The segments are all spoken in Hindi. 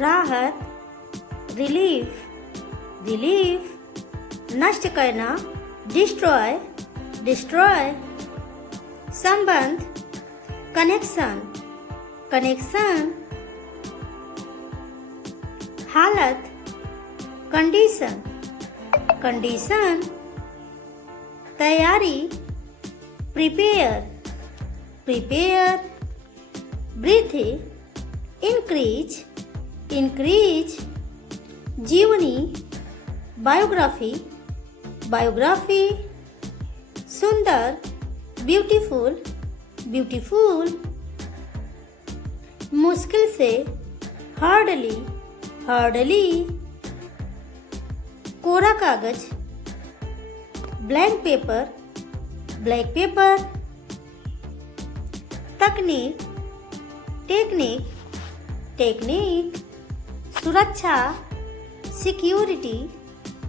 राहत, रिलीफ, रिलीफ, नष्ट करना, डिस्ट्रॉय, डिस्ट्रॉय, संबंध, कनेक्शन, कनेक्शन, हालत, कंडीशन, कंडीशन, तैयारी, प्रिपेयर, प्रिपेयर, वृद्धि, इंक्रीज, इंक्रीज, जीवनी, बायोग्राफी, बायोग्राफी, सुंदर, ब्यूटीफुल, ब्यूटीफुल, मुश्किल से, हार्डली, हार्डली, कोरा कागज, ब्लैंक पेपर, ब्लैक पेपर, तकनीक, टेक्निक, टेक्निक, सुरक्षा, सिक्योरिटी,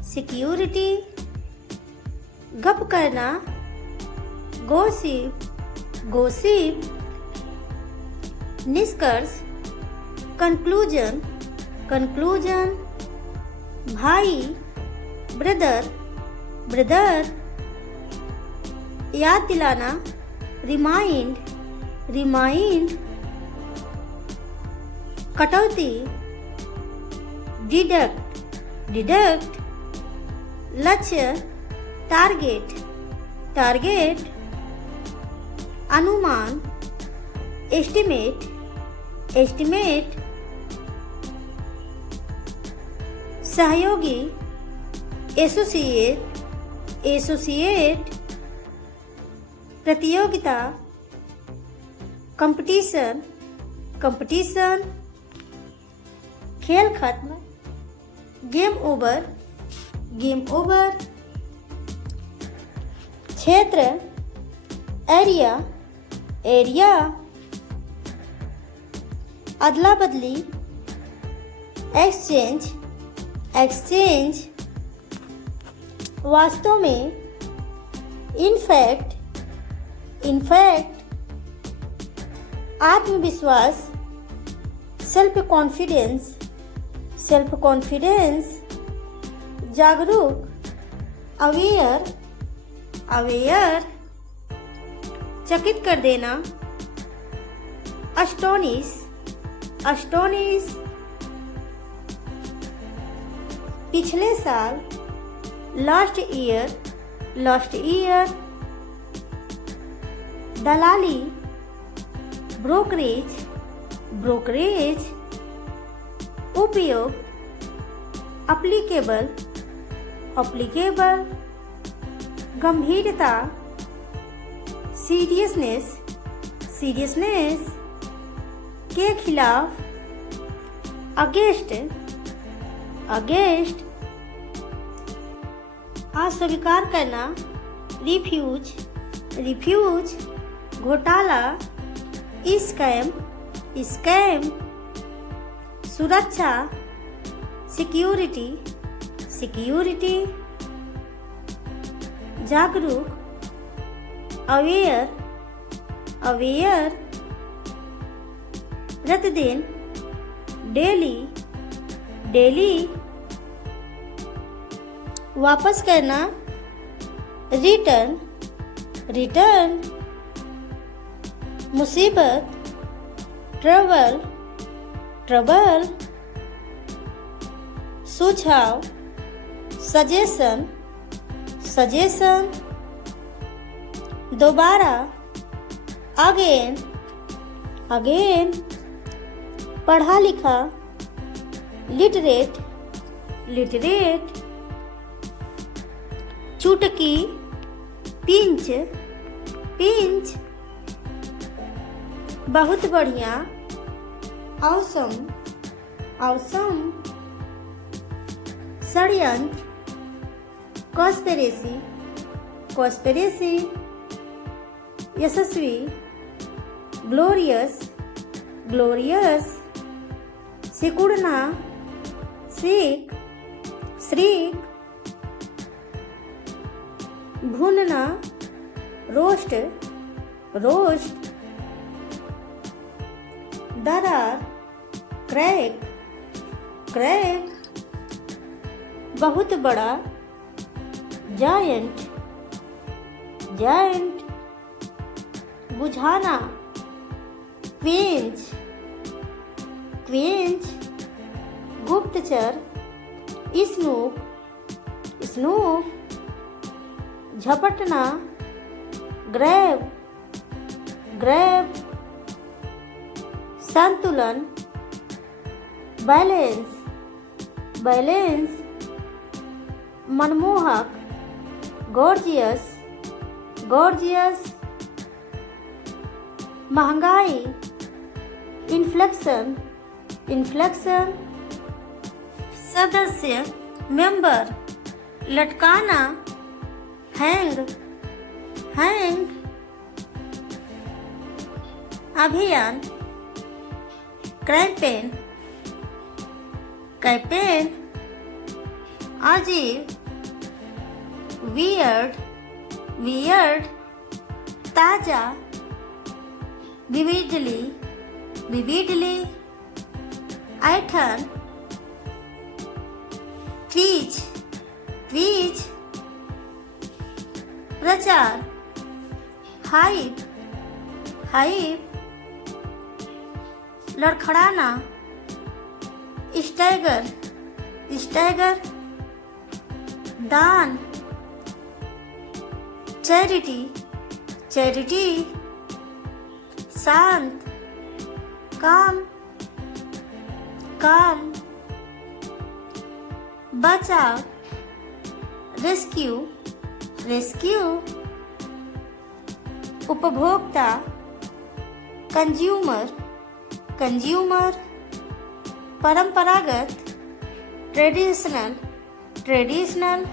सिक्योरिटी, गप करना, गॉसिप, गॉसिप, निष्कर्ष, कंक्लूजन, कंक्लूजन, भाई, ब्रदर, ब्रदर, याद दिलाना, रिमाइंड, रिमाइंड, कटौती, डिडक्ट, डिडक्ट, लक्ष्य, टारगेट, टारगेट, अनुमान, एस्टिमेट, एस्टिमेट, सहयोगी, एसोसिएट, एसोसिएट, प्रतियोगिता, कंपटीशन, कंपटीशन, खेल खत्म, गेम ओवर, गेम ओवर, क्षेत्र, एरिया, एरिया, अदला बदली, एक्सचेंज, एक्सचेंज, वास्तव में, इनफैक्ट, इनफैक्ट, आत्मविश्वास, सेल्फ कॉन्फिडेंस, सेल्फ कॉन्फिडेंस, जागरूक, अवेयर, अवेयर, चकित कर देना, अस्टोनिश, अस्टोनिश, पिछले साल, लास्ट ईयर, लास्ट ईयर, दलाली, ब्रोकरेज, ब्रोकरेज, उपयोग, अप्लीकेबल, अप्लीकेबल, गंभीरता, सीरियसनेस, सीरियसनेस, के खिलाफ, अगेंस्ट, अगेंस्ट, अस्वीकार करना, रिफ्यूज, रिफ्यूज, घोटाला, स्कैम, स्कैम, सुरक्षा, सिक्योरिटी, सिक्योरिटी, जागरूक, अवेयर, अवेयर, प्रतिदिन, डेली, डेली, वापस करना, रिटर्न, रिटर्न, मुसीबत, ट्रबल, ट्रबल, सुझाव, सजेशन, सजेशन, दोबारा, अगेन, अगेन, पढ़ा लिखा, लिटरेट, लिटरेट, चुटकी, पिंच, पिंच, बहुत बढ़िया, औसम, औसम, षड्यंत्र, कॉन्स्पिरेसी, कॉन्स्पिरेसी, यशस्वी, ग्लोरियस, ग्लोरियस, सिकुड़ना, सीख, श्रीक, भूनना, रोस्ट, रोस्ट। दरार, क्रैक, क्रैक। बहुत बड़ा, जायंट, जायंट। बुझाना, क्वेंच, क्वेंच। गुप्तचर, स्नूप, स्नूप। झपटना, ग्रैब, ग्रैब। संतुलन, बैलेंस, बैलेंस। मनमोहक, गॉर्जियस, गॉर्जियस। महंगाई, इन्फ्लेक्शन, इन्फ्लेक्शन। सदस्य, मेंबर। लटकाना, हैंग, हैंग। अभियान, कैंपेन, कैंपेन। अजीब, वियर्ड, वियर्ड। ताजा, विविडली, विविडली। ऐठन, crèche, crick. प्रचार, हाइप, हाइप। लड़खड़ाना, स्टैगर, स्टैगर। दान, चैरिटी, चैरिटी। शांत, काम, काम। बचाव, रेस्क्यू, रेस्क्यू। उपभोक्ता, कंज्यूमर, कंज्यूमर। परंपरागत, ट्रेडिशनल, ट्रेडिशनल।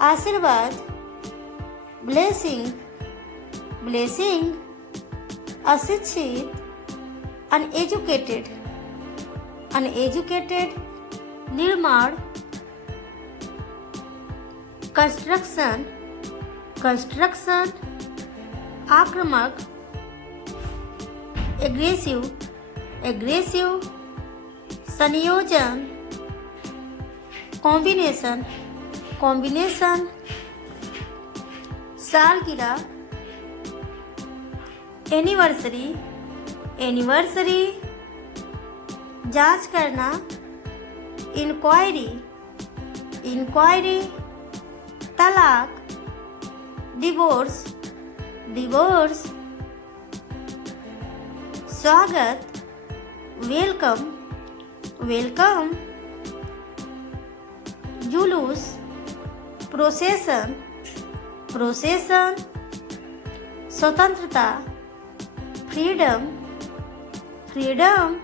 आशीर्वाद, ब्लेसिंग, ब्लेसिंग। अशिक्षित, अनएजुकेटेड, अनएजुकेटेड। निर्माण, कंस्ट्रक्शन, कंस्ट्रक्शन। आक्रामक, एग्रेसिव, एग्रेसिव। संयोजन, कॉम्बिनेशन, कॉम्बिनेशन। सालगिरह, एनिवर्सरी, एनिवर्सरी। जांच करना, इंक्वायरी, इंक्वायरी। तलाक, डिवोर्स, डिवोर्स। स्वागत, वेलकम, वेलकम। जुलूस, प्रोसेसन, प्रोसेसन। स्वतंत्रता, फ्रीडम, फ्रीडम।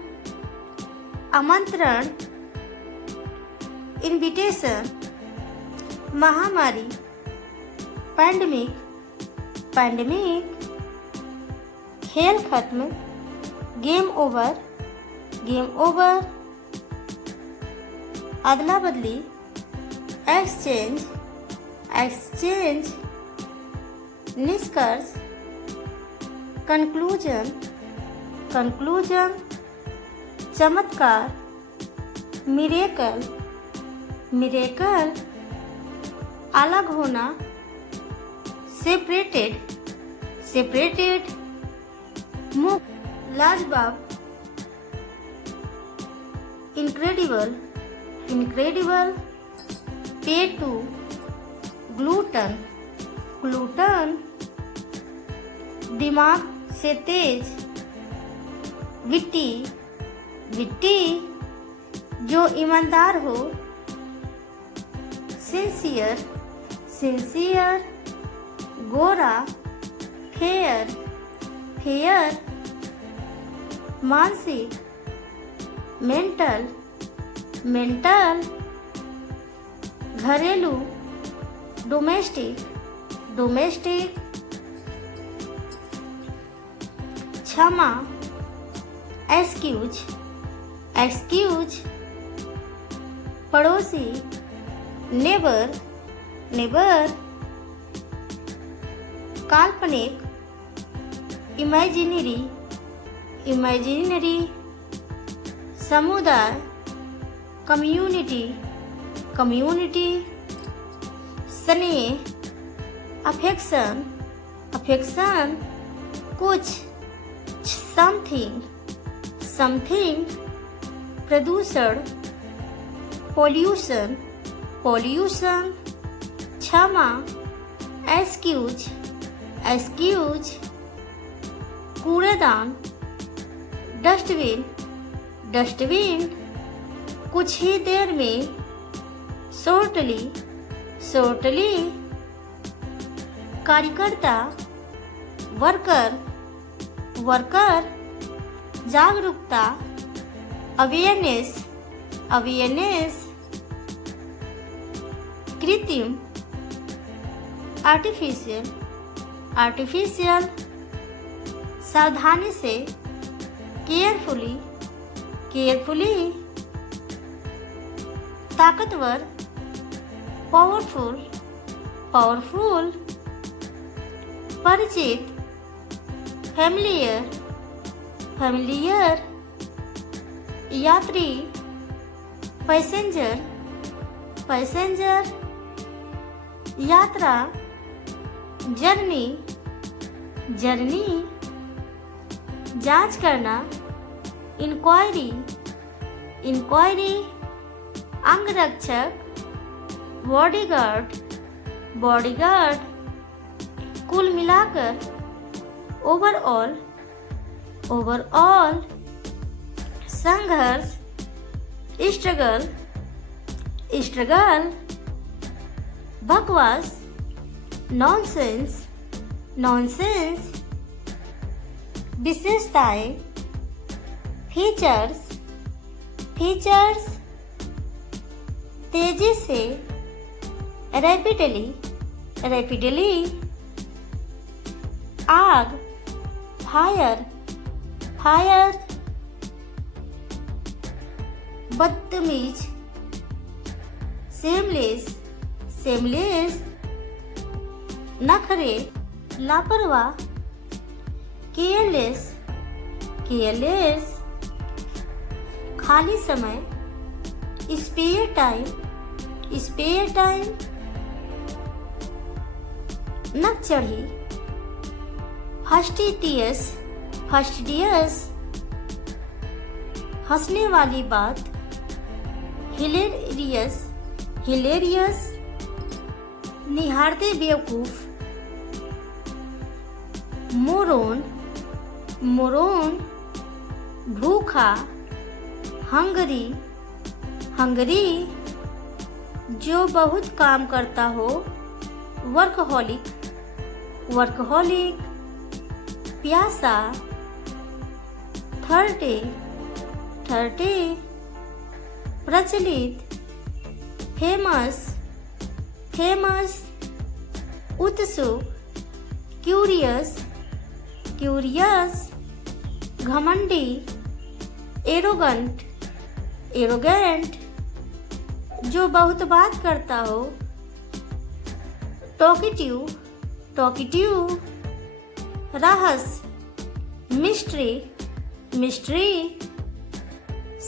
आमंत्रण, इनविटेशन। महामारी, पैंडेमिक, पैंडेमिक। खेल खत्म, गेम ओवर, गेम ओवर। अदला बदली, एक्सचेंज, एक्सचेंज। निष्कर्ष, कंक्लूजन, कंक्लूजन। चमत्कार, मिरेकल, मिरेकल। अलग होना, सेपरेटेड, सेपरेटेड। मुक्त, लाजवाब, इनक्रेडिबल, इनक्रेडिबल। पेटू, ग्लूटन, ग्लूटन। दिमाग से तेज, विट्टी, विट्टी। जो ईमानदार हो, सिंसियर, सिंसियर। गोरा, फेयर, फेयर। मानसिक, मेंटल, मेंटल। घरेलू, डोमेस्टिक, डोमेस्टिक। क्षमा, एक्सक्यूज, एक्सक्यूज। पड़ोसी, नेबर, नेबर। काल्पनिक, इमेजिनरी, इमेजिनरी, समुदाय, कम्युनिटी, कम्युनिटी, स्नेह, अफेक्शन, अफेक्शन, कुछ, समथिंग, समथिंग, प्रदूषण, पोल्यूशन, पोल्यूशन, क्षमा, एक्सक्यूज, एक्सक्यूज, कूड़ेदान, डस्टबिन, डस्टबिन, कुछ ही देर में, शॉर्टली, शॉर्टली, कार्यकर्ता, वर्कर, वर्कर, जागरूकता, अवेयरनेस, अवेयरनेस, कृत्रिम, आर्टिफिशियल, आर्टिफिशियल, सावधानी से, केयरफुली, केयरफुली, ताकतवर, पावरफुल, पावरफुल, परिचित, फैमिलियर, फैमिलियर, यात्री, पैसेंजर, पैसेंजर, यात्रा, जर्नी, जर्नी, जांच करना, इंक्वायरी, इंक्वायरी, अंगरक्षक, बॉडीगार्ड, बॉडीगार्ड, कुल मिलाकर, ओवरऑल, ओवरऑल, संघर्ष, स्ट्रगल, स्ट्रगल, बकवास, नॉनसेंस, नॉनसेंस, विशेषताएं, फीचर्स, फीचर्स, तेजी से, रैपिडली, रैपिडली, आग, फायर, फायर, बदतमीज, सेमलेस, सेमलेस, नखरे, लापरवाह, केयरलेस, केयरलेस, खाली समय, स्पेयर टाइम, स्पेयर टाइम, नक चढ़ी, फस्टिटियस, फस्टिटियस, हंसने वाली बात, हिलेरियस, हिलेरियस, निहारते बेवकूफ, मोरोन, मोरोन, भूखा, हंगरी, हंगरी, जो बहुत काम करता हो, वर्कहोलिक, वर्कहोलिक, प्यासा, थर्टी, थर्टी, प्रचलित, फेमस, फेमस, उत्सुक, क्यूरियस, क्यूरियस, घमंडी, एरोगंट, एरोगेंट, जो बहुत बात करता हो, टॉकिटिव, टॉकिटिव, रहस्य, मिस्ट्री, मिस्ट्री,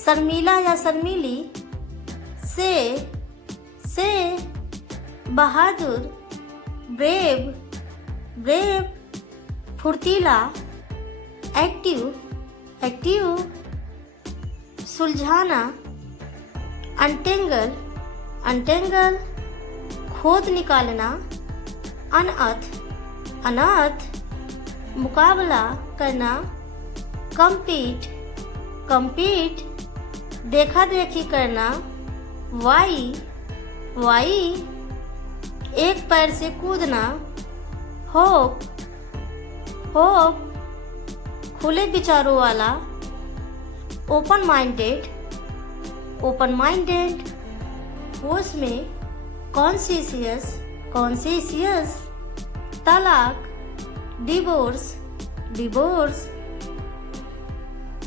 शर्मीला या शर्मीली, से, बहादुर, ब्रेव, ब्रेव, फुर्तीला, एक्टिव, एक्टिव, सुलझाना, अनटेंगल, अनटेंगल, खोद निकालना, अनअथ, अनअथ, मुकाबला करना, कम्पीट, कम्पीट, देखा देखी करना, वाई, वाई, एक पैर से कूदना, होप, होप, खुले विचारों वाला, ओपन माइंडेड, ओपन माइंडेड, होश में, कॉन्शियस, कॉन्शियस, तलाक, डिवोर्स, डिवोर्स,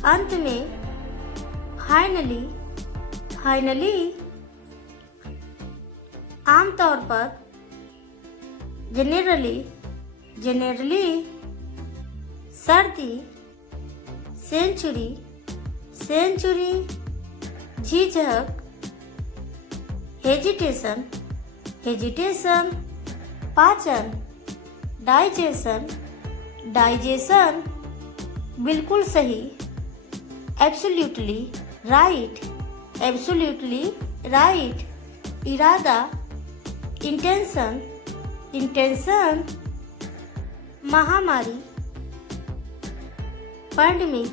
अंत में, फाइनली, फाइनली, आमतौर पर, जनरली, generally, सर्दी, सेंचुरी, सेंचुरी, झिझक, हेजिटेशन, हेजिटेशन, पाचन, डाइजेशन, डाइजेशन, बिल्कुल सही, एब्सोल्युटली राइट, एब्सोल्युटली राइट, इरादा, इंटेंशन, इंटेंशन, महामारी, पैंडमिक,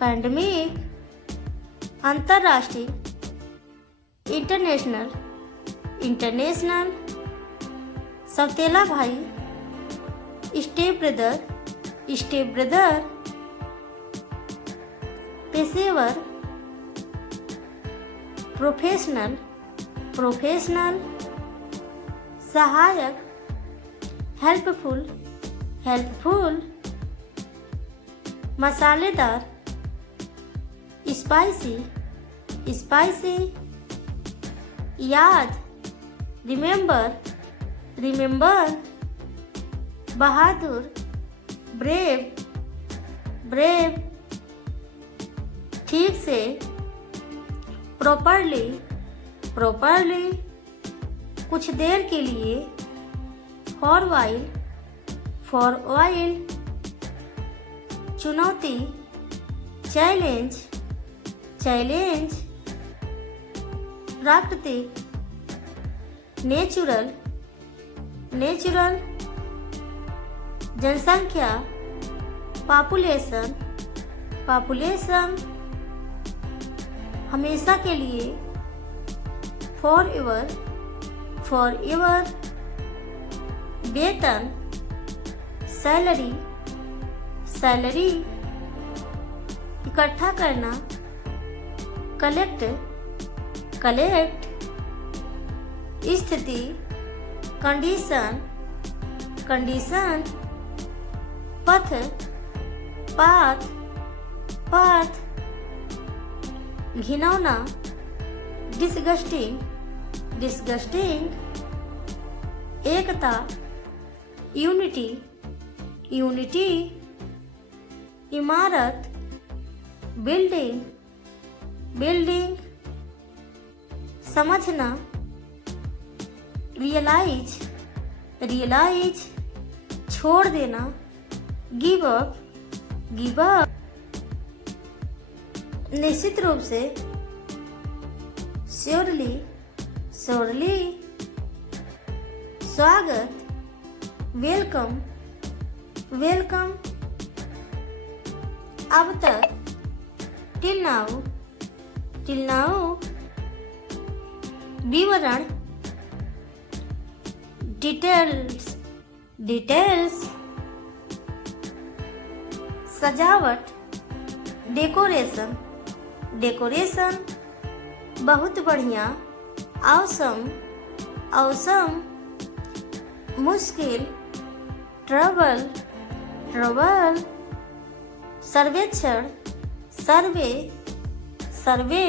पैंडमिक, अंतर्राष्ट्रीय, इंटरनेशनल, इंटरनेशनल, सौतेला भाई, स्टेप ब्रदर, स्टेप ब्रदर, पेशेवर, प्रोफेशनल, प्रोफेशनल, सहायक, हेल्पफुल, हेल्पफुल, मसालेदार, स्पाइसी, स्पाइसी, याद, रिमेंबर, रिमेंबर, बहादुर, ब्रेव, ब्रेव, ठीक से, प्रॉपरली, प्रॉपरली, कुछ देर के लिए, फॉर वाइल, फॉर वाइल, चुनौती, चैलेंज, चैलेंज, प्राकृतिक, नेचुरल, नेचुरल, जनसंख्या, पॉपुलेशन, पॉपुलेशन, हमेशा के लिए, फॉर एवर, फॉर एवर, वेतन, सैलरी, सैलरी, इकट्ठा करना, कलेक्ट, कलेक्ट, स्थिति, कंडीशन, कंडीशन, पथ, पाथ, पाथ, घिनौना, डिसगस्टिंग, डिसगस्टिंग, एकता, यूनिटी, यूनिटी, इमारत, बिल्डिंग, बिल्डिंग, समझना, रियलाइज, रियलाइज, छोड़ देना, गिव अप, गिव अप, निश्चित रूप से, श्योरली, श्योरली, स्वागत, वेलकम, वेलकम, अब तक, टिल नाउ, टिल नाउ, विवरण, डिटेल्स, डिटेल्स, सजावट, डेकोरेशन, डेकोरेशन, बहुत बढ़िया, ऑसम, ऑसम, मुश्किल, ट्रबल, ट्रबल, सर्वेक्षण, सर्वे, सर्वे,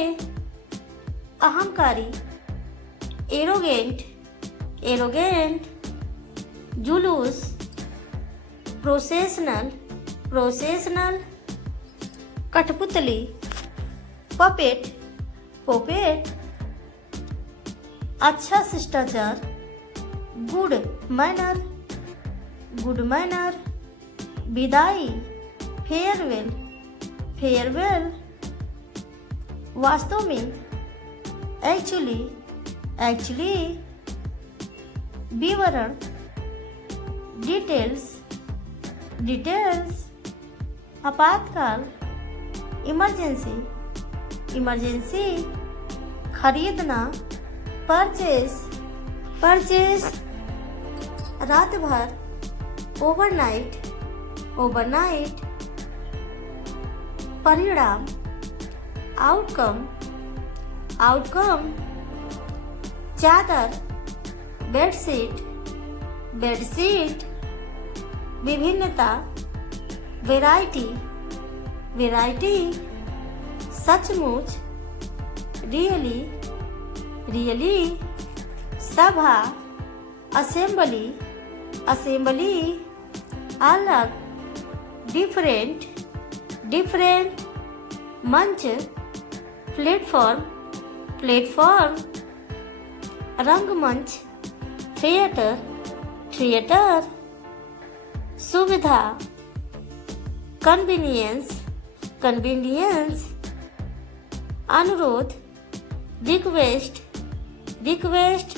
अहंकारी, एरोगेंट, एरोगेंट, जुलूस, प्रोसेशनल, प्रोसेशनल, कठपुतली, पपेट, पोपेट, अच्छा शिष्टाचार, गुड मैनर, गुड मैनर, विदाई, फेयरवेल, फेयरवेल, वास्तव में, एक्चुअली, एक्चुअली, विवरण, डिटेल्स, डिटेल्स, आपातकाल, इमरजेंसी, इमरजेंसी, खरीदना, परचेस, परचेस, रात भर, ओवरनाइट, ओवरनाइट, परिणाम, आउटकम, आउटकम, चादर, बेडशीट, बेडशीट, विभिन्नता, वैरायटी, वैरायटी, सचमुच, रियली, रियली, सभा, असेंबली, असेंबली, अलग, डिफरेंट, डिफरेंट, मंच, प्लेटफॉर्म, प्लेटफॉर्म, रंगमंच, थिएटर, थिएटर, सुविधा, कन्वीनियंस, कन्वीनियंस, अनुरोध, रिक्वेस्ट, रिक्वेस्ट,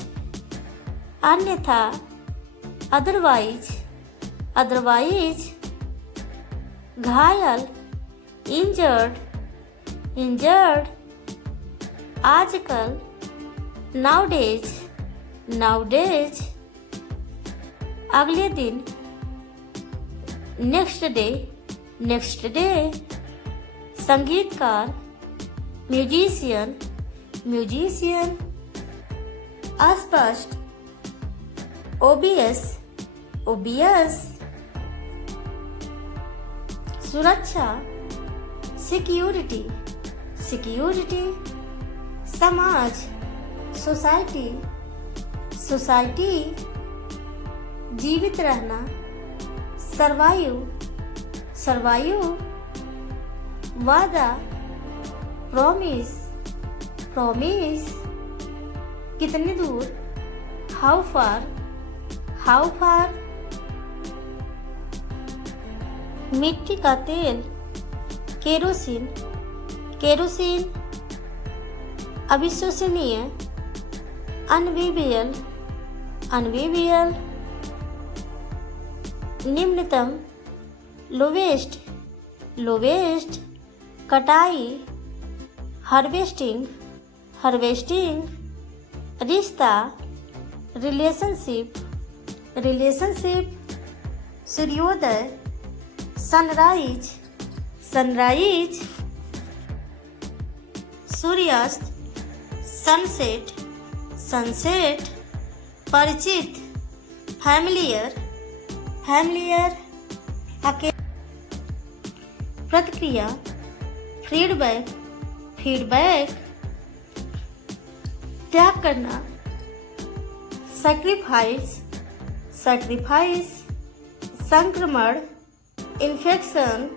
अन्यथा, अदरवाइज, अदरवाइज, घायल, इंजर्ड, इंजर्ड, आजकल, नाउडेज, नाउडेज, अगले दिन, नेक्स्ट डे, नेक्स्ट डे, संगीतकार, म्यूजिशियन, म्यूजिशियन, अस्पष्ट, ओबियस, ओबियस, सुरक्षा, सिक्योरिटी, सिक्योरिटी, समाज, सोसाइटी, सोसाइटी, जीवित रहना, सर्वाइव, सर्वाइव, वादा, प्रॉमिस, प्रॉमिस, कितने दूर, हाउ फार, हाउ फार, मिट्टी का तेल, केरोसिन, केरोसिन, अविश्वसनीय, अनबिबियल, अनबिबियल, निम्नतम, लोवेस्ट, लोवेस्ट, कटाई, हार्वेस्टिंग, हार्वेस्टिंग, रिश्ता, रिलेशनशिप, रिलेशनशिप, सूर्योदय, सनराइज, सनराइज, सूर्यास्त, सनसेट, सनसेट, परिचित, फैमिलियर, फैमिलियर, प्रतिक्रिया, फीडबैक, फीडबैक, त्याग करना, सैक्रिफाइस, सैक्रिफाइस, संक्रमण, इन्फेक्शन,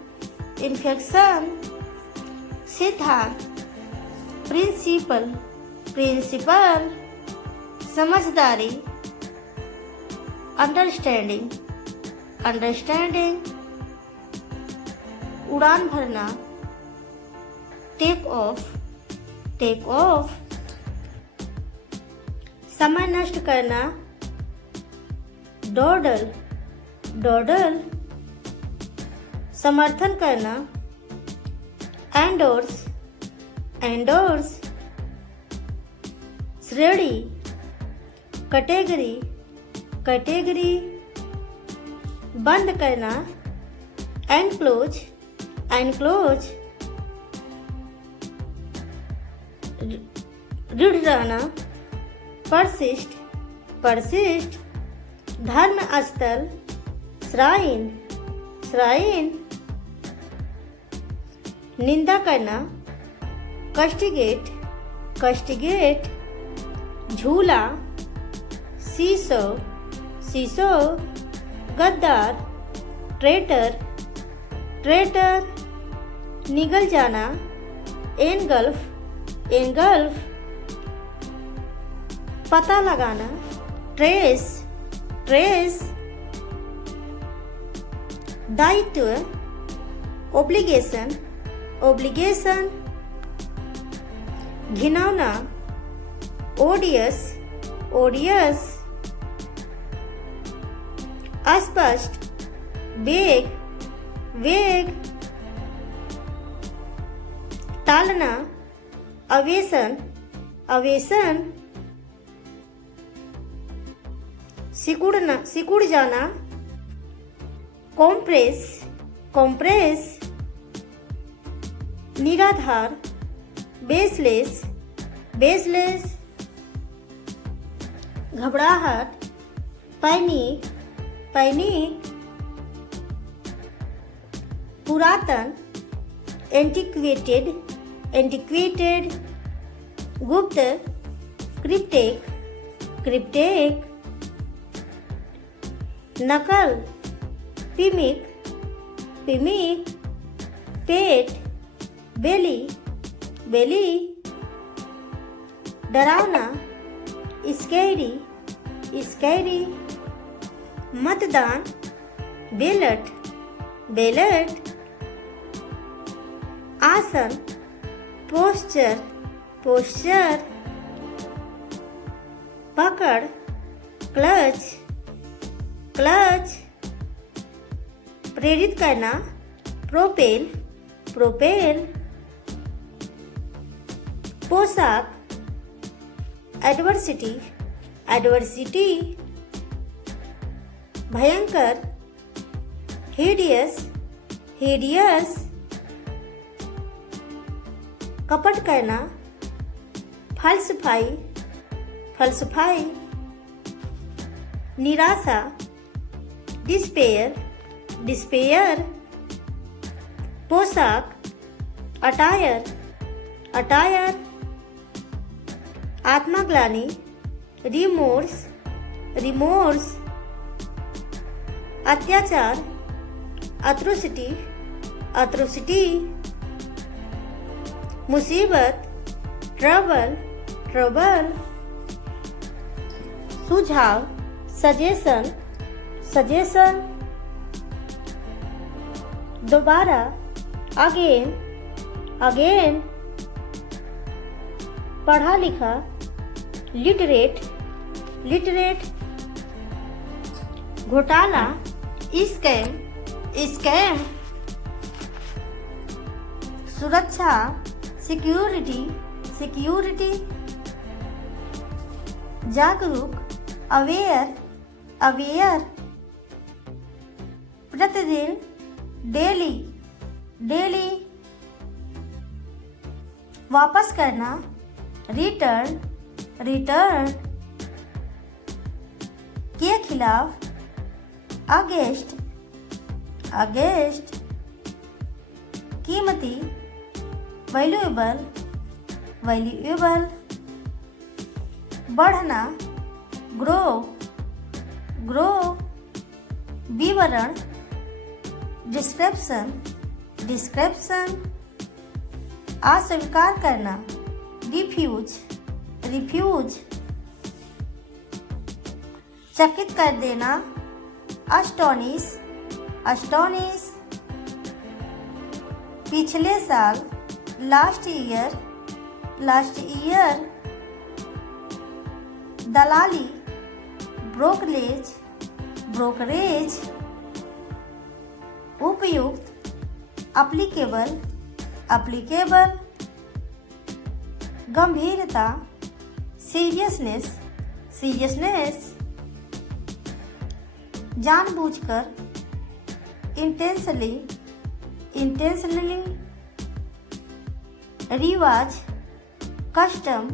इन्फेक्शन, सिद्धांत, प्रिंसिपल, प्रिंसिपल, समझदारी, अंडरस्टैंडिंग, अंडरस्टैंडिंग, उड़ान भरना, टेक ऑफ, टेक ऑफ, समय नष्ट करना, डॉडल, डॉडल, समर्थन करना, एंडोर्स, एंडोर्स, श्रेणी, कैटेगरी, कैटेगरी, बंद करना, एनक्लोज, एनक्लोज, दृढ़ रहना, परसिस्ट, परसिस्ट, धर्म स्थल, श्राइन, श्राइन, निंदा करना, कस्टिगेट, कस्टिगेट, झूला, सीसो, सीसो, गद्दार, ट्रेटर, ट्रेटर, निगल जाना, एनगल्फ, एनगल्फ, पता लगाना, ट्रेस, ट्रेस, दायित्व, ओब्लिगेशन, ओब्लिगेशन, घिनौना, ओडियस, ओडियस, अस्पष्ट, वेग, वेग, टालना, अवेशन, अवेशन, सिकुड़ना, सिकुड़ जाना, कॉम्प्रेस, कॉम्प्रेस, निराधार, बेसलेस, बेसलेस, घबराहट, पैनिक, पैनिक, पुरातन, एंटिक्वेटेड, एंटिक्वेटेड, गुप्त, क्रिप्टेक, क्रिप्टेक, नकल, पिमिक पिमिक, पेट बेली बेली, डरावना स्कैरी स्कैरी, मतदान बैलेट बैलेट, आसन पोस्चर पोस्चर, पकड़ क्लच क्लच, प्रेरित करना प्रोपेल प्रोपेल, पोशाक एडवर्सिटी एडवर्सिटी, भयंकर हिडियस हिडियस, कपट करना फल्सफाई फल्सफाई, निराशा डिस्पेयर डिस्पेयर, पोशाक अटायर अटायर, आत्मग्लानि रिमोर्स रिमोर्स, अत्याचार अट्रोसिटी अट्रोसिटी, मुसीबत ट्रबल ट्रबल, सुझाव सजेशन सजेशन, दोबारा अगेन अगेन, पढ़ा लिखा लिटरेट लिटरेट, घोटाला स्कैम स्कैम, सुरक्षा सिक्योरिटी सिक्योरिटी, जागरूक अवेयर अवेयर, प्रतिदिन डेली डेली, वापस करना रिटर्न रिटर्न, के खिलाफ अगेंस्ट अगेंस्ट, कीमती वैल्यूएबल वैल्यूएबल, बढ़ना ग्रो ग्रो, विवरण डिस्क्रिप्शन डिस्क्रिप्शन, अस्वीकार करना रिफ्यूज रिफ्यूज, चकित कर देना अस्टोनिश अस्टोनिश, पिछले साल लास्ट ईयर, दलाली ब्रोकरेज ब्रोकरेज, उपयुक्त एप्लीकेबल एप्लीकेबल, गंभीरता सीरियसनेस सीरियसनेस, जानबूझकर इंटेंशनली इंटेंशनली, रिवाज कस्टम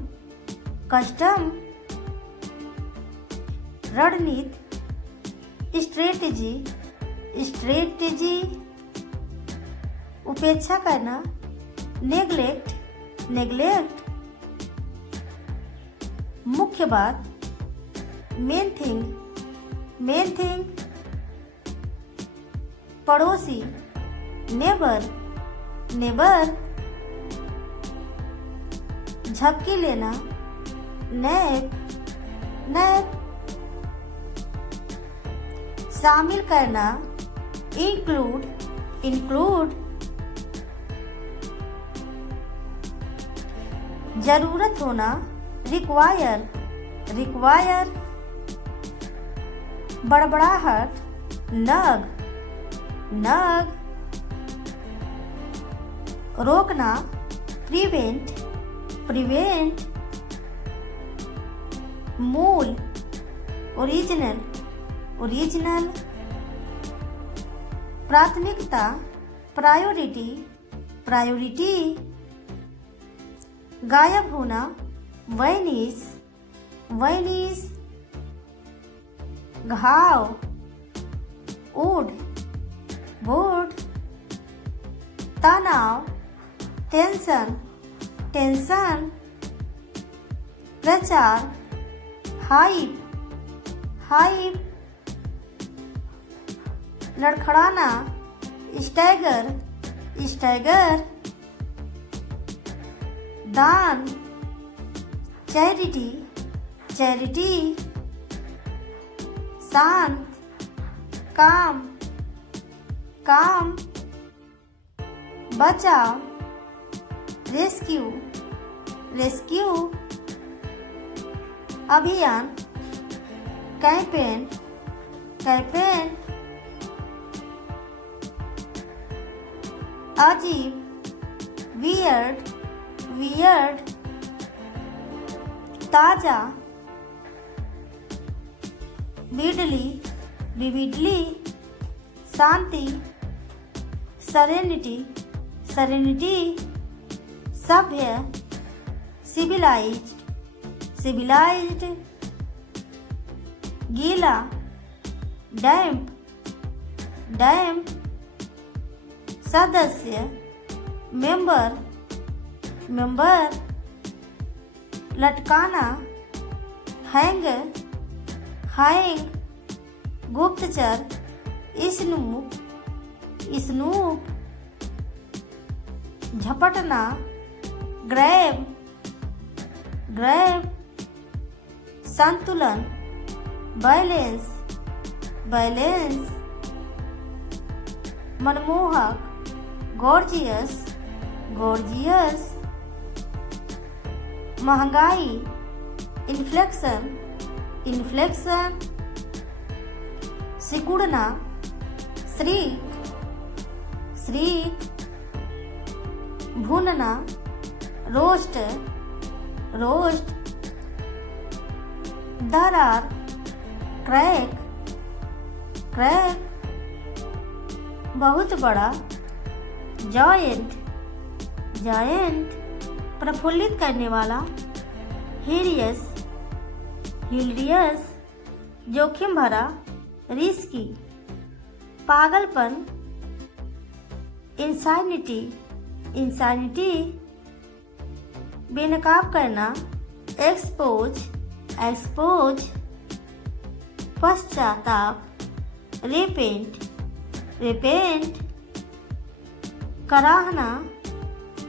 कस्टम, रणनीति स्ट्रेटेजी स्ट्रेटेजी, उपेक्षा करना नेग्लेक्ट नेग्लेक्ट, मुख्य बात मेन थिंग, पड़ोसी नेबर नेबर, झपकी लेना नैप नैप, शामिल करना इंक्लूड इंक्लूड, जरूरत होना रिक्वायर रिक्वायर, बड़बड़ाहट नग नग, रोकना प्रिवेंट प्रिवेंट, मूल ओरिजिनल ओरिजिनल, प्राथमिकता प्रायोरिटी प्रायोरिटी, गायब होना वैनिश वैनिश, घाव वुड वुड, तनाव टेंशन टेंशन, प्रचार हाइप हाइप, लड़खड़ाना, स्टैगर, स्टैगर। दान, चैरिटी, चैरिटी। शांत, काम, काम। बचाव, रेस्क्यू, रेस्क्यू। अभियान, कैंपेन, कैंपेन। अजीब, वियर्ड, वियर्ड। ताजा, विडली, विविडली। शांति, सरेनिटी, सरेनिटी। सभ्य, सिविलाइज्ड, सिविलाइज्ड। गीला, डैम्प, डैम्प। सदस्य, मेंबर, मेंबर। लटकाना, हैंग, हैंग। गुप्तचर, स्नूप, स्नूप। झपटना, ग्रैब, ग्रैब। संतुलन, बैलेंस, बैलेंस। मनमोहक, गॉर्जियस, गॉर्जियस। महंगाई, इन्फ्लेक्शन, इन्फ्लेक्शन। सिकुड़ना, श्रीक, श्रीक। भूनना, रोस्ट, रोस्ट। दरार, क्रैक, क्रैक। बहुत बड़ा, जॉइंट, जॉइंट। प्रफुल्लित करने वाला, हिरियस, हिलियस। जोखिम भरा, रिस्की। पागलपन, इंसानिटी, इंसानिटी। बेनकाब करना, एक्सपोज, एक्सपोज। पश्चाताप, रेपेंट, रेपेंट। कराहना,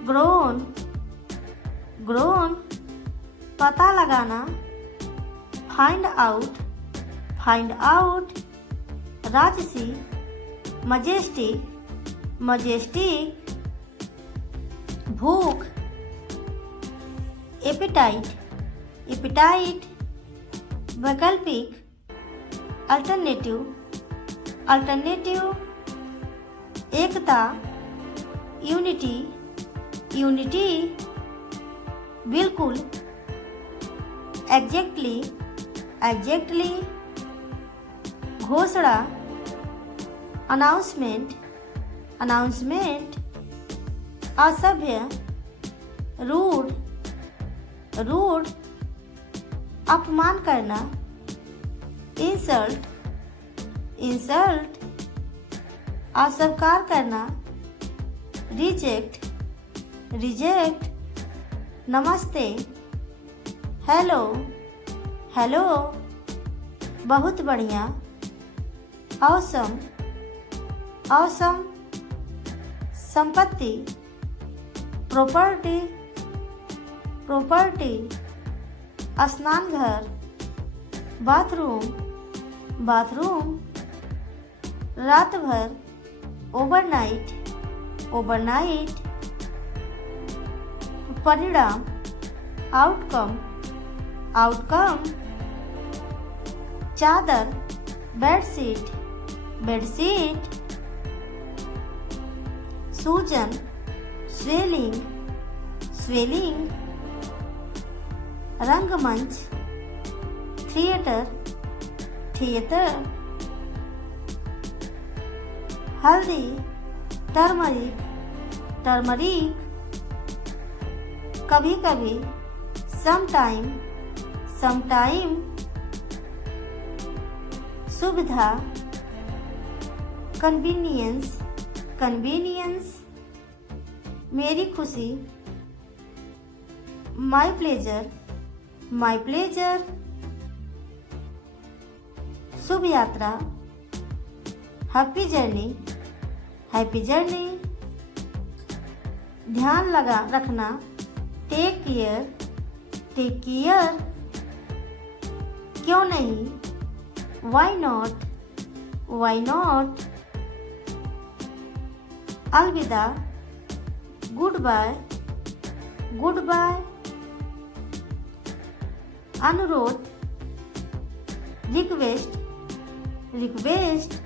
ग्रोन, ग्रोन। पता लगाना, फाइंड आउट, फाइंड आउट। राजसी, मजेस्टिक, मजेस्टिक। भूख, एपेटाइट, एपेटाइट। वैकल्पिक, अल्टरनेटिव, अल्टरनेटिव। एकता, यूनिटी, यूनिटी। बिल्कुल, एग्जैक्टली, एग्जैक्टली। घोषणा, अनाउंसमेंट, अनाउंसमेंट। असभ्य, रूड, रूड। अपमान करना, इंसल्ट, इंसल्ट। अस्वीकार करना, रिजेक्ट, रिजेक्ट। नमस्ते, हेलो, हेलो। बहुत बढ़िया, ऑसम, ऑसम। संपत्ति, प्रॉपर्टी, प्रॉपर्टी। स्नान घर, बाथरूम, बाथरूम। रात भर, ओवरनाइट, ओवरनाइट। परिणाम, आउटकम, आउटकम। चादर, बेडशीट, बेडशीट। सूजन, स्वेलिंग, स्वेलिंग। रंगमंच, थिएटर, थिएटर। हल्दी, टर्मरिक, टर्मरिक। कभी कभी, समटाइम, समटाइम। सुविधा, कन्वीनियंस, कन्वीनियंस। मेरी खुशी, माई प्लेजर, माई प्लेजर। शुभ यात्रा, हैप्पी जर्नी, हैप्पी जर्नी। ध्यान लगा रखना, टेक केयर, टेक केयर। क्यों नहीं, वाई नॉट, वाई नॉट। अलविदा, गुड बाय, गुड बाय। अनुरोध, रिक्वेस्ट, रिक्वेस्ट।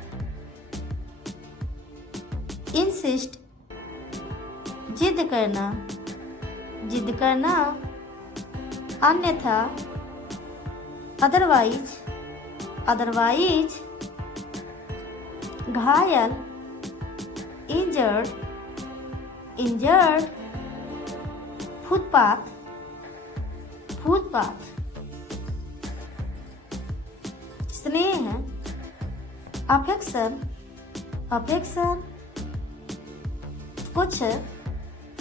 इंसिस्ट, जिद करना, जिद करना। अन्यथा, अदरवाइज, अदरवाइज। घायल, इंजर्ड, इंजर्ड। Footpath, footpath. स्नेह, अफेक्शन, अफेक्शन। कुछ,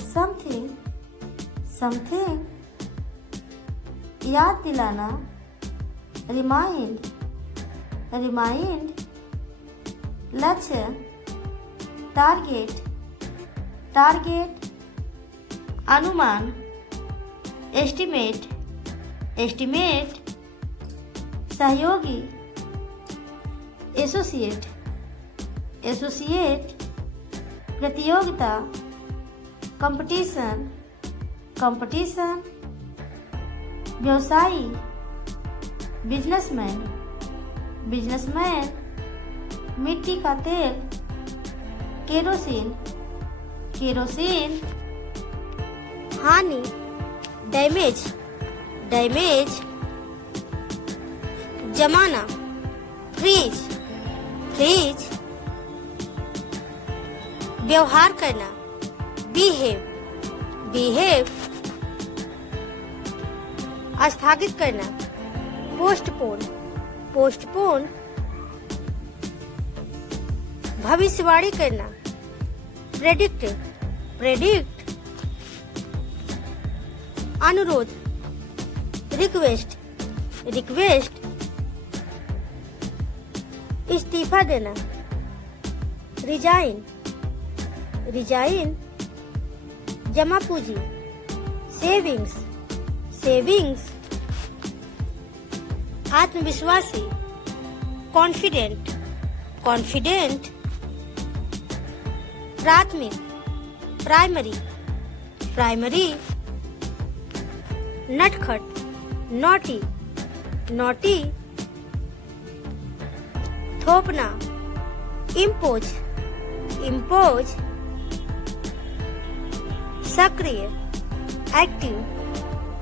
समथिंग, समथिंग। याद दिलाना, रिमाइंड, रिमाइंड। लक्ष्य, टारगेट, टारगेट। अनुमान, एस्टिमेट, एस्टिमेट। सहयोगी, एसोसिएट, एसोसिएट। प्रतियोगिता, कंपटीशन, कंपटीशन। व्यवसायी, बिजनेसमैन, बिजनेसमैन। मिट्टी का तेल, केरोसिन, केरोसिन। हानि, डैमेज, डैमेज। जमाना, फ्रीज, फ्रीज। व्यवहार करना, बिहेव, बिहेव। स्थगित करना, पोस्टपोन, पोस्टपोन। भविष्यवाणी करना, प्रेडिक्ट, प्रेडिक्ट। अनुरोध, रिक्वेस्ट, रिक्वेस्ट। इस्तीफा देना, रिजाइन, रिजाइन। जमा पूंजी, सेविंग्स, सेविंग्स। आत्मविश्वासी, कॉन्फिडेंट, कॉन्फिडेंट। प्राथमिक, प्राइमरी, प्राइमरी। नटखट, नॉटी, नॉटी। थोपना, इम्पोज, इम्पोज। सक्रिय, एक्टिव,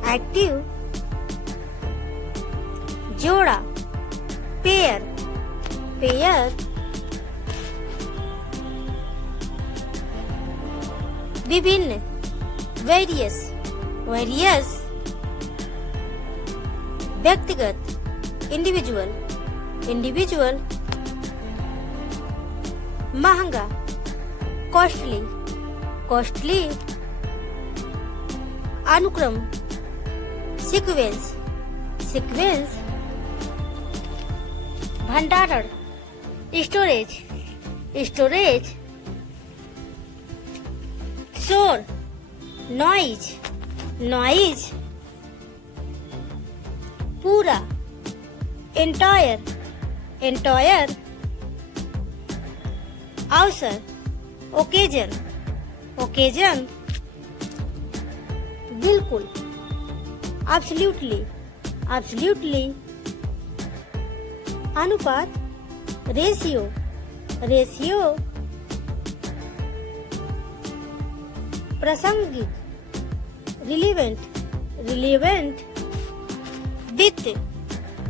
एक्टिव। जोड़ा, पेयर, पेयर। विभिन्न, वेरियस, वेरियस। व्यक्तिगत, इंडिविजुअल, इंडिविजुअल। महंगा, कॉस्टली, कॉस्टली। अनुक्रम, सीक्वेंस, सीक्वेंस। भंडारण, स्टोरेज, स्टोरेज। शोर, नॉइज, नॉइज। पूरा, एंटायर, एंटायर। अवसर, ओकेजन, ओकेजन। बिल्कुल, एब्सोल्युटली, एब्सोल्युटली। अनुपात, रेशियो, रेशियो। प्रासंगिक, रिलेवेंट, रिलेवेंट। वित्त,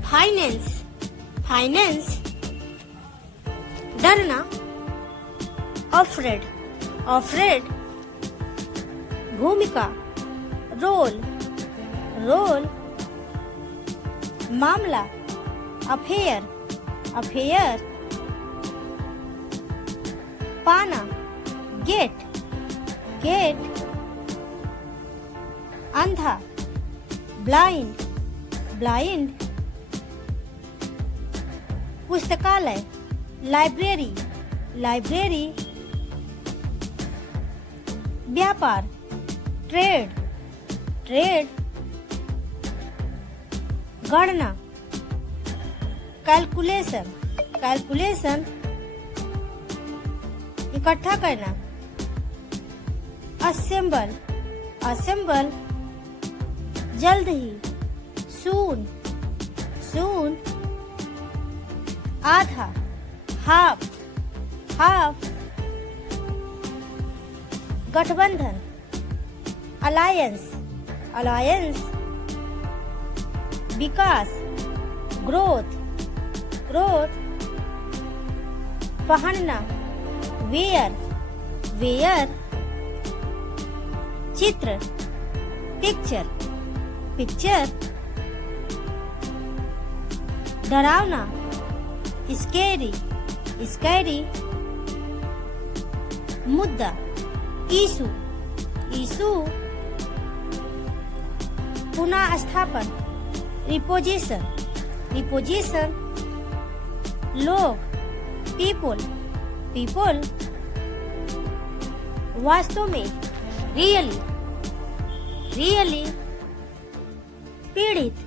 फाइनेंस, फाइनेंस। डरना, अफ्रेड, अफ्रेड। भूमिका, रोल, रोल। मामला, अफेयर, अफेयर। पाना, गेट, गेट। अंधा, ब्लाइंड, ब्लाइंड। पुस्तकालय, लाइब्रेरी, लाइब्रेरी, व्यापार, ट्रेड, ट्रेड, गणना, कैलकुलेशन, कैलकुलेशन, इकट्ठा करना, असेंबल, असेंबल, जल्द ही, सून, सून, आधा, हाफ, हाफ, गठबंधन, अलायंस, अलायंस, विकास, ग्रोथ, ग्रोथ, पहनना, वेयर, वेयर, चित्र, पिक्चर, पिक्चर, डरावना, स्कैरी, स्कैरी, मुद्दा, इशू, इशू, पुनः स्थापन, रिपोजिशन, रिपोजिशन, लोग, पीपल, पीपल, वास्तव में, रियली, रियली, पीड़ित,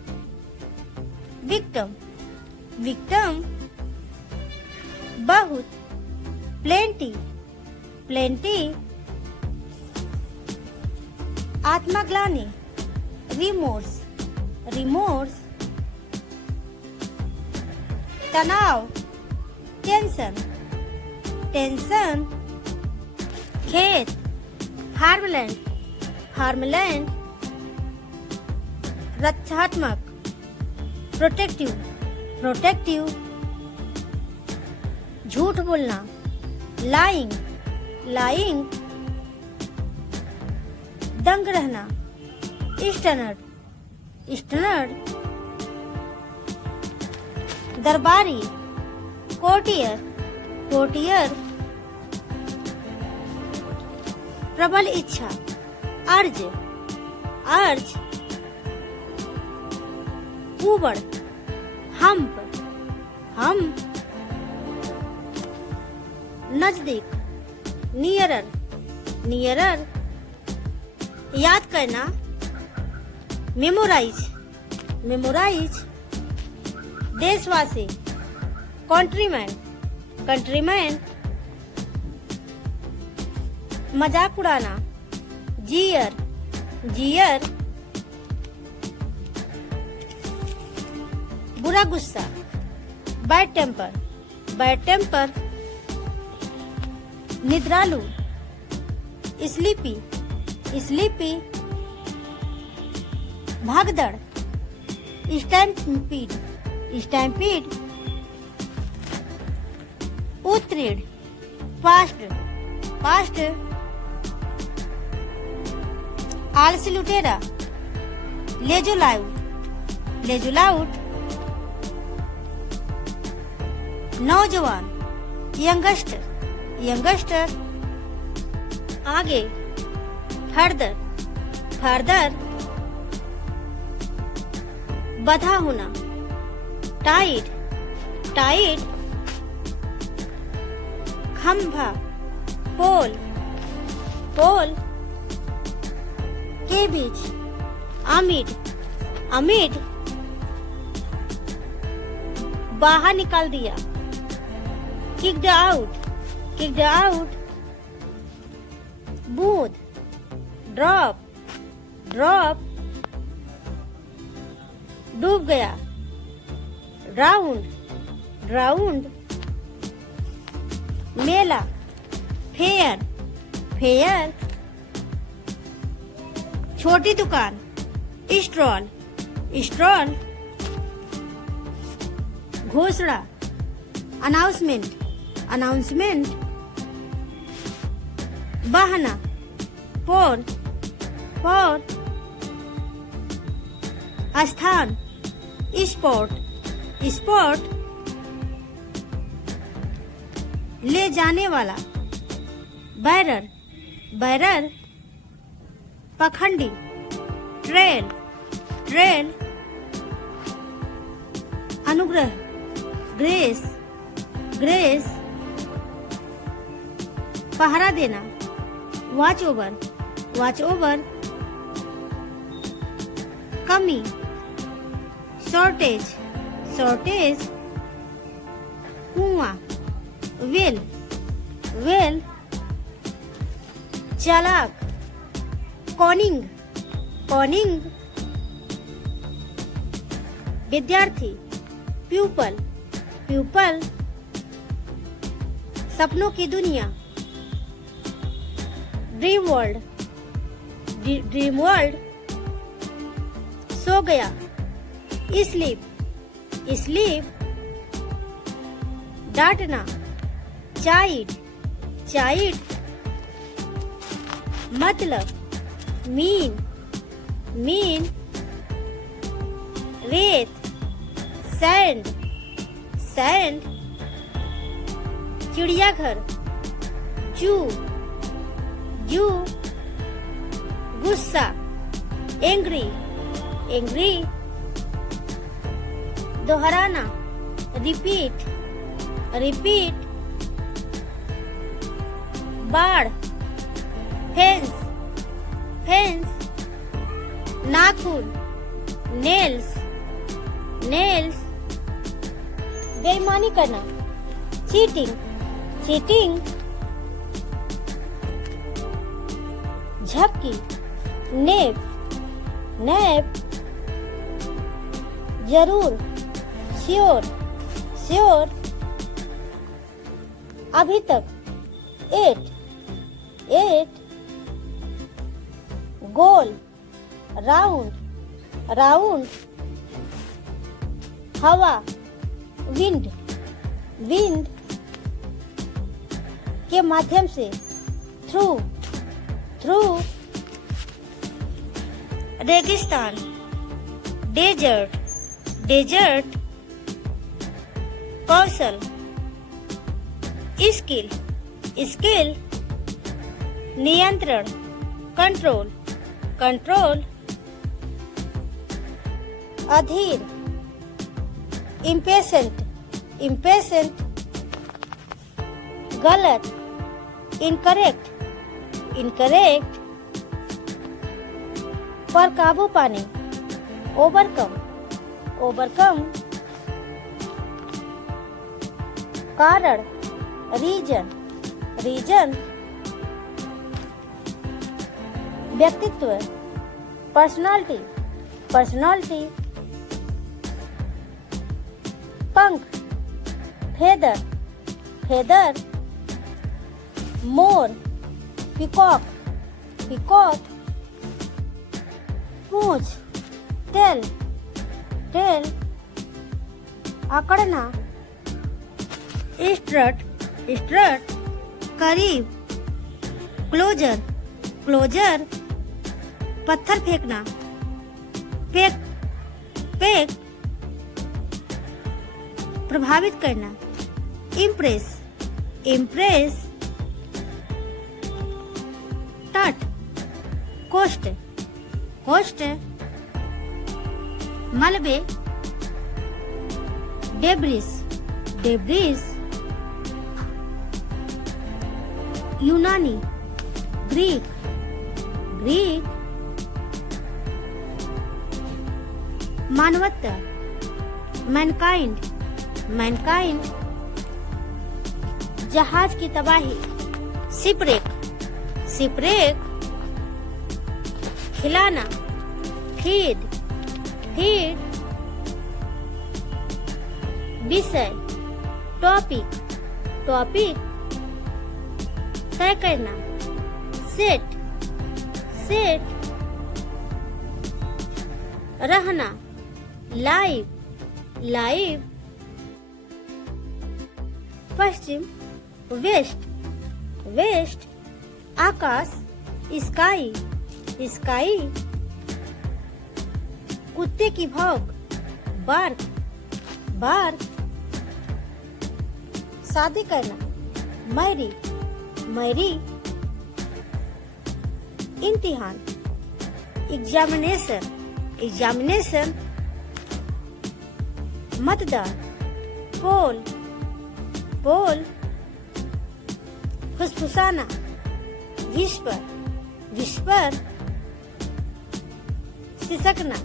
विक्टिम, विक्टिम, बहुत, प्लेंटी, प्लेंटी, आत्मग्लानि, रिमोर्स, रिमोर्स, तनाव, टेंशन, टेंशन, खेत, फार्मलैंड, फार्मलैंड, रक्षात्मक, प्रोटेक्टिव, प्रोटेक्टिव, झूठ बोलना, लाइंग, लाइंग, दंग रहना, स्टनर्ड, स्टनर्ड, दरबारी, कोर्टियर, कोर्टियर, प्रबल इच्छा, अर्ज, अर्ज, ऊबड़, हम्प, हम, नजदीक, नियरर, नियरर, याद करना, मेमोराइज, मेमोराइज, देशवासी, कंट्रीमैन, कंट्रीमैन, मजाक उड़ाना, जियर, जियर, बुरा गुस्सा, बैड टेम्पर, बैड टेम्पर, निद्रालु, स्लीपी, स्लीपी, भागदड़, स्टैम्पीड, स्टैम्पीड, उत्तीर्ण, पास्ट, पास्ट, आलसी लुटेरा, लेजुलाउट, लेजुलाउट, नौजवान, यंगस्टर, यंगस्टर, आगे, फर्दर, फर्दर, बधा होना, टाइट, टाइट, खंभा, पोल, पोल, के बीच, अमिड, अमिड, बाहर निकाल दिया, किक्ड आउट, किक्ड आउट, बूंद, ड्रॉप, ड्रॉप, डूब गया, राउंड, राउंड, मेला, फेयर, फेयर, छोटी दुकान, स्टॉल, स्टॉल, घोषणा, अनाउंसमेंट, अनाउंसमेंट, बहाना, पोर, पोर, स्थान, स्पॉट, स्पॉट, ले जाने वाला, बैरर, बैरर, पखंडी, ट्रेल, ट्रेल, अनुग्रह, ग्रेस, ग्रेस, पहरा देना, वॉच ओवर, वॉच ओवर। कमी, शॉर्टेज, शॉर्टेज। कुआं, वेल, वेल। चालाक, कॉनिंग, कॉनिंग। विद्यार्थी, प्यूपल, प्यूपल। सपनों की दुनिया, ड्रीम वर्ल्ड, ड्रीम वर्ल्ड। सो गया, स्लीप, स्लीप। डांटना, चाइड, चाइड। मतलब, मीन, मीन। रेत, सैंड, सैंड। चिड़ियाघर, जू, जू। गुस्सा, एंग्री, एंग्री। दोहराना, रिपीट, रिपीट। बाढ़, फेंस, फेंस। नाखून, नेल्स, नेल्स। बेईमानी करना, चीटिंग, चीटिंग। झपकी, नेप, नेप। जरूर, श्योर, श्योर। अभी तक, 8, 8। गोल, राउंड, राउंड। हवा, विंड, विंड। के माध्यम से, थ्रू, थ्रू। रेगिस्तान, डेजर्ट, डेजर्ट। कौशल, स्किल, स्किल। नियंत्रण, कंट्रोल, कंट्रोल। अधीर, इम्पेशेंट, इम्पेशेंट। गलत, इनकरेक्ट, इनकरेक्ट। पर काबू पाने, ओवरकम, ओवरकम। कारण, रीजन, रीजन। व्यक्तित्व, पर्सनालिटी, पर्सनालिटी। पंख, फेदर, फेदर। मोर, पिकॉक, पिकॉक। पूंछ, टेल, टेल। अकड़ना, स्ट्रट, स्ट्रट। करीब, क्लोजर, क्लोजर। पत्थर फेंकना, पेक, पेक। प्रभावित करना, इम्प्रेस, इम्प्रेस। तट, कोस्ट, कोस्ट। मलबे, डेब्रिस, डेब्रिस। यूनानी, ग्रीक, ग्रीक। मानवता, मैनकाइंड, मैनकाइंड। जहाज की तबाही, शिपरेक, शिपरेक। खिलाना, फीड, फीड। विषय, टॉपिक, टॉपिक। तय करना, सेट, सेट। रहना, लाइव, लाइव। पश्चिम, वेस्ट, वेस्ट। आकाश, स्काई, स्काई। कुत्ते की भौंक, बार्क, बार्क। शादी करना, मैरी, मैरी। इम्तिहान, एग्जामिनेशन, एग्जामिनेशन। मतदान, पोल, पोल। फुसफुसाना, विस्पर, विस्पर, सिसकना,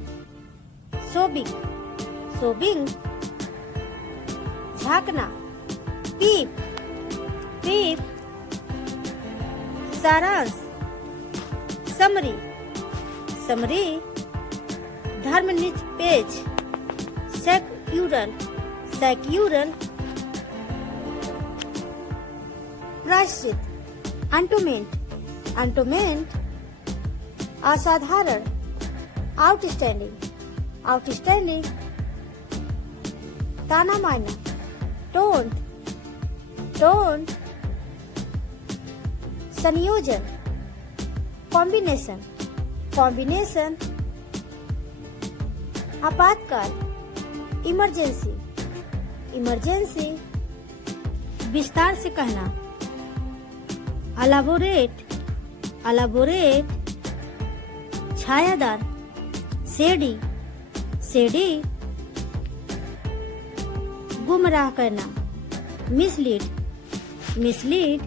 सोबिंग, सोबिंग, झांकना, पीप, पीप, सारांश, समरी, समरी, धर्मनिरपेक्ष, सेक्युलर, सेक्युलर, प्रायश्चित, अंटोमेंट, अंटोमेंट, असाधारण, आउटस्टैंडिंग, आउटस्टैंडिंग, ताना मारना, टोंट, टोंट, संयोजन, कॉम्बिनेशन, कॉम्बिनेशन, आपातकाल, इमरजेंसी, इमरजेंसी, विस्तार से कहना, अलाबोरेट, अलाबोरेट, छायादार, शेडी, शेडी, गुमराह करना, मिसलीड, मिसलीड,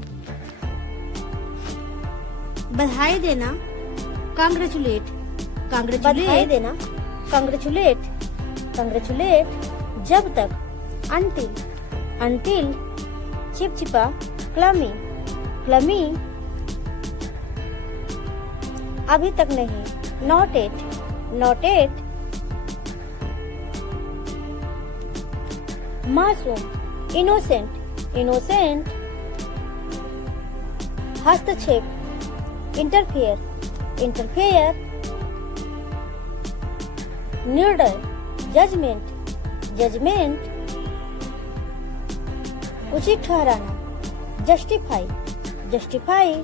बधाई देना, कांग्रेचुलेट, कांग्रेचुलेट, बधाई देना, कांग्रेचुलेट, कांग्रेचुलेट, जब तक, अंटिल, अंटिल, चिपचिपा, क्लमी, क्लमी, अभी तक नहीं, नॉट एट, नॉट एट, मासूम, इनोसेंट, इनोसेंट, हस्तक्षेप, इंटरफेयर, इंटरफेयर, निर्णय, जजमेंट, जजमेंट, उचित ठहराना, जस्टिफाई, जस्टिफाई,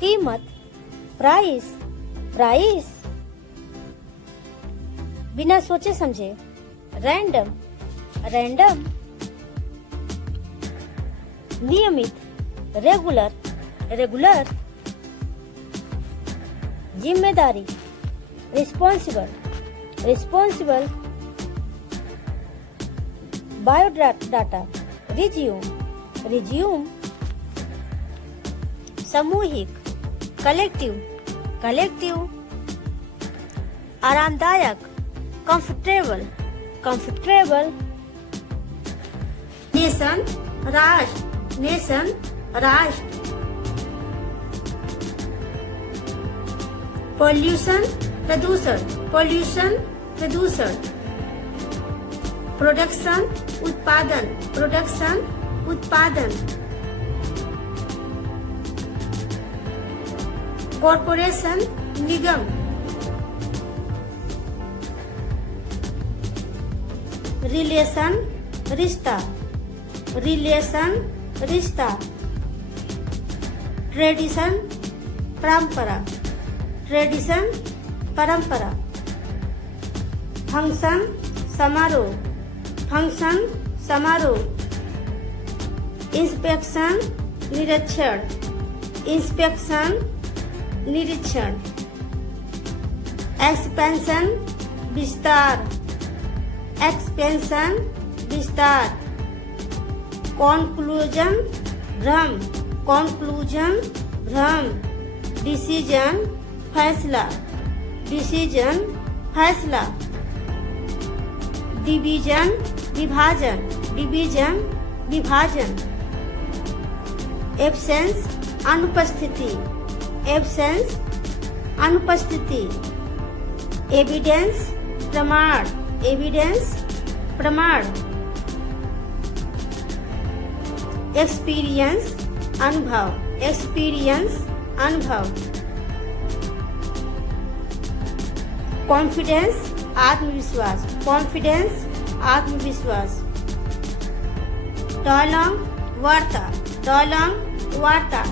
कीमत, प्राइस, प्राइस, बिना सोचे समझे, रैंडम, रैंडम, नियमित, रेगुलर, रेगुलर, जिम्मेदारी, responsible, responsible, biodata, resume, resume, सामूहिक, कलेक्टिव, कलेक्टिव, आरामदायक, कंफर्टेबल, कंफर्टेबल, नेशन, राष्ट्र, नेशन, राष्ट्र, पॉल्यूशन, प्रदूषण, पॉल्यूशन, प्रदूषण, प्रोडक्शन, उत्पादन, प्रोडक्शन, उत्पादन, कॉर्पोरेशन, निगम, रिलेशन, रिश्ता, रिलेशन, रिश्ता, ट्रेडिशन, परंपरा, ट्रेडिशन, परंपरा, फंक्शन, समारोह, फंक्शन, समारोह, इंस्पेक्शन, निरीक्षण, इंस्पेक्शन, निरीक्षण, एक्सपेंशन, विस्तार, एक्सपेंशन, विस्तार, कॉन्क्लूजन, भ्रम, कॉन्क्लूजन, भ्रम, डिसीजन, फैसला, डिसीजन, फैसला, डिवीजन, विभाजन, डिवीजन, विभाजन, एब्सेंस, अनुपस्थिति, एब्सेंस, अनुपस्थिति, एविडेंस, प्रमाण, एविडेंस, प्रमाण, एक्सपीरियंस, अनुभव, एक्सपीरियंस, अनुभव, कॉन्फिडेंस, आत्मविश्वास, कॉन्फिडेंस, आत्मविश्वास, डायलॉग, वार्ता, डायलॉग, वार्ता,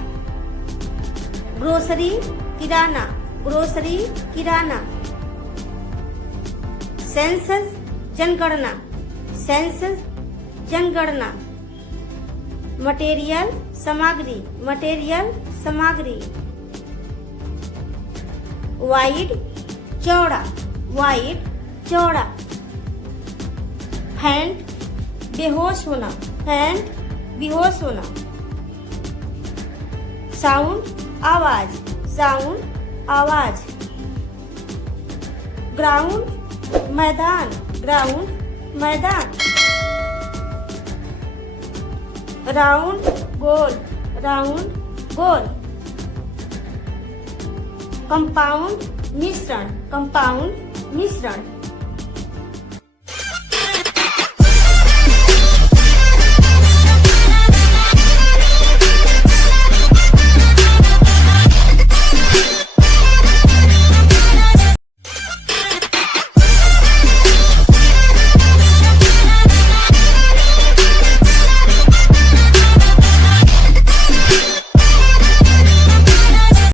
ग्रोसरी, किराना, ग्रोसरी, किराना, सेंसस, जनगणना, सेंसस, जनगणना, मटेरियल, सामग्री, मटेरियल, सामग्री, वाइड, चौड़ा, वाइड, चौड़ा, फैंट, बेहोश होना, फैंट, बेहोश होना। साउंड आवाज, साउंड आवाज। ग्राउंड मैदान, ग्राउंड मैदान। राउंड गोल, राउंड गोल। कंपाउंड मिश्रण, कंपाउंड मिश्रण।